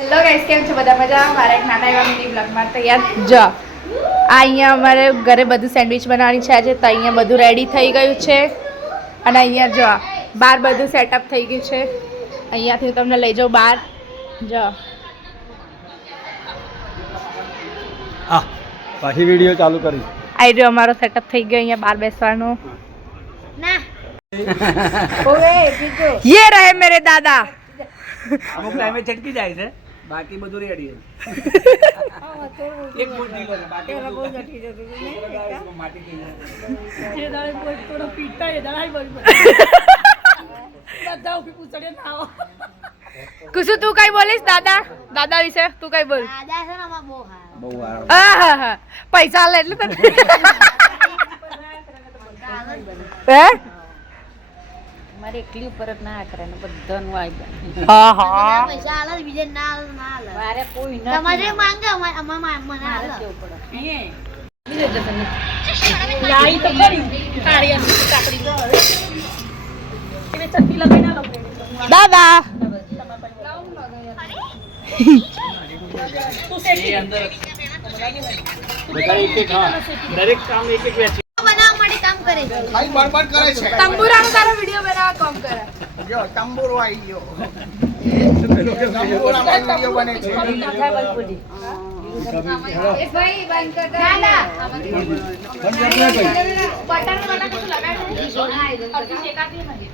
Hello guys, કેમ છો બધા? મજા? મારા એક નાના એવા મિની બ્લોગમાં તૈયાર જો આ અહીંયા અમારે ઘરે બધું સેન્ડવિચ બનાવવાની છે આજે, તો અહીંયા બધું રેડી થઈ ગયું છે. અને અહીંયા જો બહાર બધું સેટઅપ થઈ ગયું છે. અહીંયાથી હું તમને લઈ જાઉં બહાર. જો હા, પાછી વિડીયો ચાલુ કરી. આઈ રહ્યો અમારો સેટઅપ થઈ ગયો અહીંયા બહાર બેસવાનો. ના ઓએ બીજો યે રહે મેરે દાદા. અમુક ટાઈમે ચટકી જાય છે, બાકી બધું રેડી છે. એક બોલ દી લે બાકી બધું બહુ જટી જતું છે. માટી થઈ જાય જે દાડે કોઈ થોડો પીટા એ દાડે બોલ બધા ઉભી પૂછડે ના આવો. કુસુ તું કઈ બોલીશ દાદા? દાદા વિશે તું કઈ બોલ? દાદા છે ને અમાર બહુ હારા. બહુ હા પૈસા લે એટલે તને હે મારે એકલી ઉપર જ ના કરે ને બધાનું આવી હા હા પૈસા આલે બીજે ના આલે ના આલે મારે કોઈ ના તમારે માંગે અમાર મને આલે લાઈ તો ખરી કાળિયા કાકડી તો હવે એને ચટણી લગાઈ ના લો દાદા તું સેટી અંદર બધા એક હા દરેક કામ એક વેચી બનાવવા માટે કામ કરે છે. ભાઈ બળબડ કરે છે. તંબુરાનો તારો વિડિયો બનાવવા કામ કરે. જો તંબુરો આવી ગયો. તંબુરામાં વિડિયો બને છે. એ ભાઈ બંધ કર દે. દાદા બટન વાળા કશું લગાડો. અડધી શેકાતી નથી.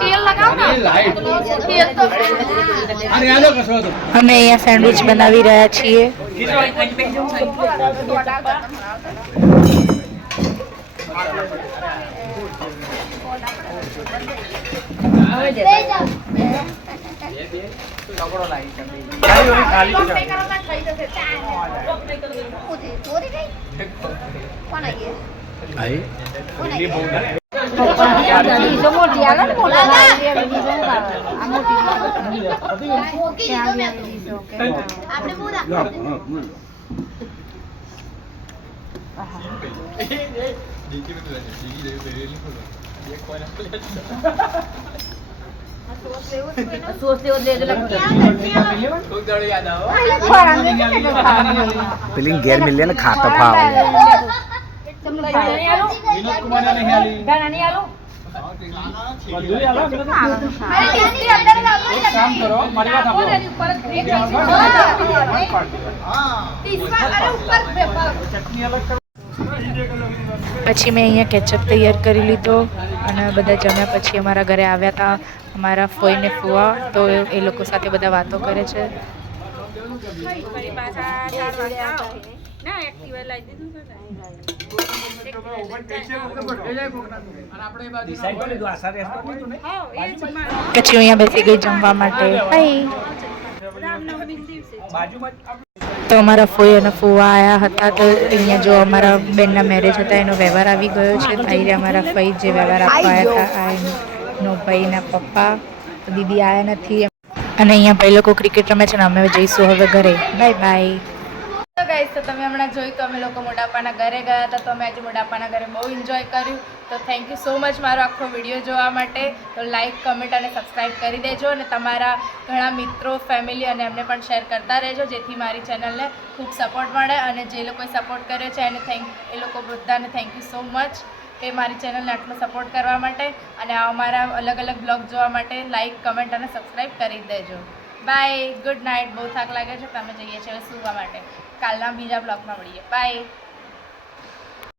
તેલ લગાવો ને. તેલ તો અરે આલો કશો તો અમે અહીંયા સેન્ડવિચ બનાવી રહ્યા છીએ. ખાલી કોણ આવી આઈ મોટી આલે ને મોટા આપણે બોલા પેલી ઘેર મિલે ને ખાતા ફાવ પછી મેં અહીંયા કેચઅપ તૈયાર કરી લીધો અને બધા જમ્યા પછી અમારા ઘરે આવ્યા હતા અમારા ફોઈ ને ફુવા, તો એ લોકો સાથે બધા વાતો કરે છે. પછી અહીંયા બેસી ગઈ જમવા માટે. તો અમારા ફોઈ અને ફુવા આવ્યા હતા, તો અહીંયા જો અમારા બેનના મેરેજ હતા એનો વ્યવહાર આવી ગયો છે. તાઈ અમારા ફઈ જે વ્યવહાર આપવા આવ્યા હતા આ એનો ભાઈના પપ્પા, તો દીદી આવ્યા નથી. અને અહીંયા ભાઈ લોકો ક્રિકેટ રમે છે ને અમે જઈશું હવે ઘરે. Bye bye. તો ગાઈસ, તો તમે હમણાં જોયું તો અમે લોકો મોટાપાના ઘરે ગયા હતા, તો અમે આજે મોટાપાના ઘરે બહુ એન્જોય કર્યું. તો થેન્ક યુ સો મચ મારો આખો વિડીયો જોવા માટે. તો લાઇક, કમેન્ટ અને સબસ્ક્રાઈબ કરી દેજો અને તમારા ઘણા મિત્રો, ફેમિલી અને એમને પણ શેર કરતા રહેજો, જેથી મારી ચેનલને ખૂબ સપોર્ટ મળે. અને જે લોકોએ સપોર્ટ કર્યો છે એને એ લોકો બધાને થેન્ક યુ સો મચ કે મારી ચેનલને આટલો સપોર્ટ કરવા માટે. અને અમારા અલગ અલગ બ્લોગ જોવા માટે લાઇક, કમેન્ટ અને સબસ્ક્રાઈબ કરી દેજો. Bye, good night. બહુ થાક લાગે છે તો અમે જઈએ છીએ સુવા માટે. કાલના બીજા બ્લોગમાં મળીએ. બાય.